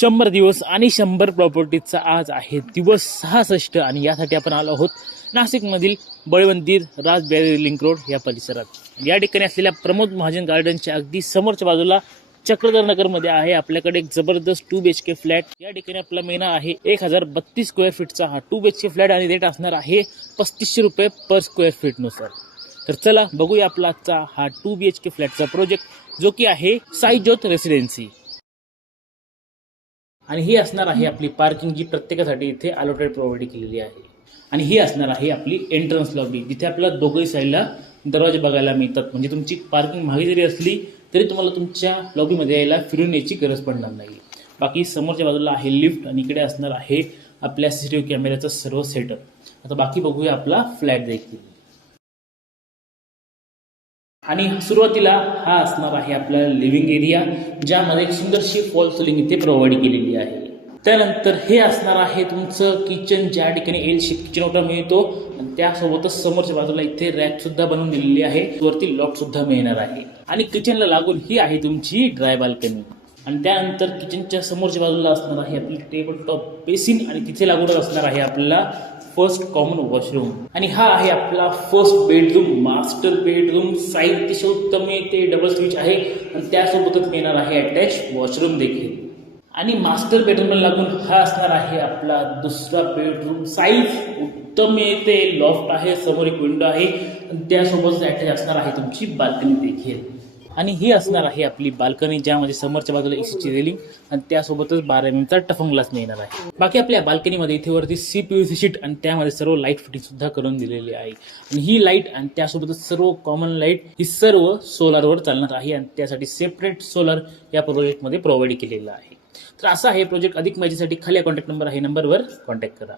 100 दिवस आणि 100 प्रॉपर्टीचा आज आहे दिवस 66 आणि यासाठी आपण आलो आहोत नाशिकमधील बळवंतीर राजबेरी लिंक रोड या परिसरात. या ठिकाणी असलेल्या प्रमोद महाजन गार्डनच्या अगदी समोरच्या बाजूला चक्रधर नगरमध्ये आहे आपल्याकडे एक जबरदस्त 2 BHK फ्लॅट. या ठिकाणी आपला मेना आहे 1032 स्क्वेअर फीटचा हा 2 BHK फ्लॅट आणि रेट असणार आहे 3500 रुपये पर स्क्वेअर फीट नुसार. तर चला बघूया आपला आजचा हा 2 BHK फ्लॅटचा प्रोजेक्ट जो की आहे साई ज्योत रेसिडेन्सी. आणि ही असणार आहे आपली पार्किंग जी प्रत्येकासाठी इथे अलॉटेड प्रोव्हाइड केलेली आहे. आणि ही असणार आहे आपली एंट्रन्स लॉबी जिथे आपल्याला दोघही साईडला दरवाजे बघायला मिळतात. म्हणजे तुमची पार्किंग महागी जरी असली तरी तुम्हाला तुमच्या लॉबीमध्ये यायला फिरून यायची गरज पडणार नाही. बाकी समोरच्या बाजूला आहे लिफ्ट आणि इकडे असणार आहे आपल्या CCTV कॅमेऱ्याचा सर्व सेटअप. आता बाकी बघूया आपला फ्लॅट देखील. आणि सुरुवातीला हा असणार आहे आपला लिव्हिंग एरिया ज्यामध्ये एक सुंदरशी फॉल सिलिंग इथे प्रोव्हाइड केलेली आहे. त्यानंतर हे असणार आहे तुमचं किचन ज्या ठिकाणी एल शेप किचन ओटा मिळतो आणि त्यासोबतच समोरच्या बाजूला इथे रॅक सुद्धा बनवून दिलेली आहे. वरती लॉक सुद्धा मिळणार आहे आणि किचनला लागून ही आहे तुमची ड्राय बाल्कनी. आणि त्यानंतर किचनच्या समोरच्या बाजूला असणार आहे आपली टेबल टॉप बेसिन आणि तिथे लागूनच असणार आहे आपला फर्स्ट कॉमन वॉशरूम. आणि हा आहे आपला first bedroom, master bedroom. Size अतिशय उत्तम ते डबल स्विच आहे आणि त्यासोबतच मिळणार आहे अटॅच वॉशरूम देखील. आणि मास्टर बेडरूमला लागून हा असणार आहे आपला दुसरा बेडरूम. साईज उत्तम येते, लॉफ्ट आहे, समोर एक विंडो आहे आणि त्यासोबतच अटॅच असणार आहे तुमची बाल्कनी देखील. आणि ही असणार आहे आपली बाल्कनी ज्यामध्ये समोरच्या बाजूला एसीची रेलिंग आणि त्यासोबतच 12 mm टफन ग्लास मिळणार आहे. बाकी आपल्या बाल्कनीमध्ये इथे वरती CPVC शीट आणि त्यामध्ये सर्व लाईट फिटिंग सुद्धा करून दिलेली आहे. आणि ही लाईट आणि त्यासोबतच सर्व कॉमन लाईट ही सर्व सोलारवर चालणार आहे आणि त्यासाठी सेपरेट सोलार या प्रोजेक्टमध्ये प्रोव्हाइड केलेला आहे. तर असा आहे प्रोजेक्ट. अधिक माहितीसाठी खाली कॉन्टॅक्ट नंबर आहे, नंबरवर कॉन्टॅक्ट करा.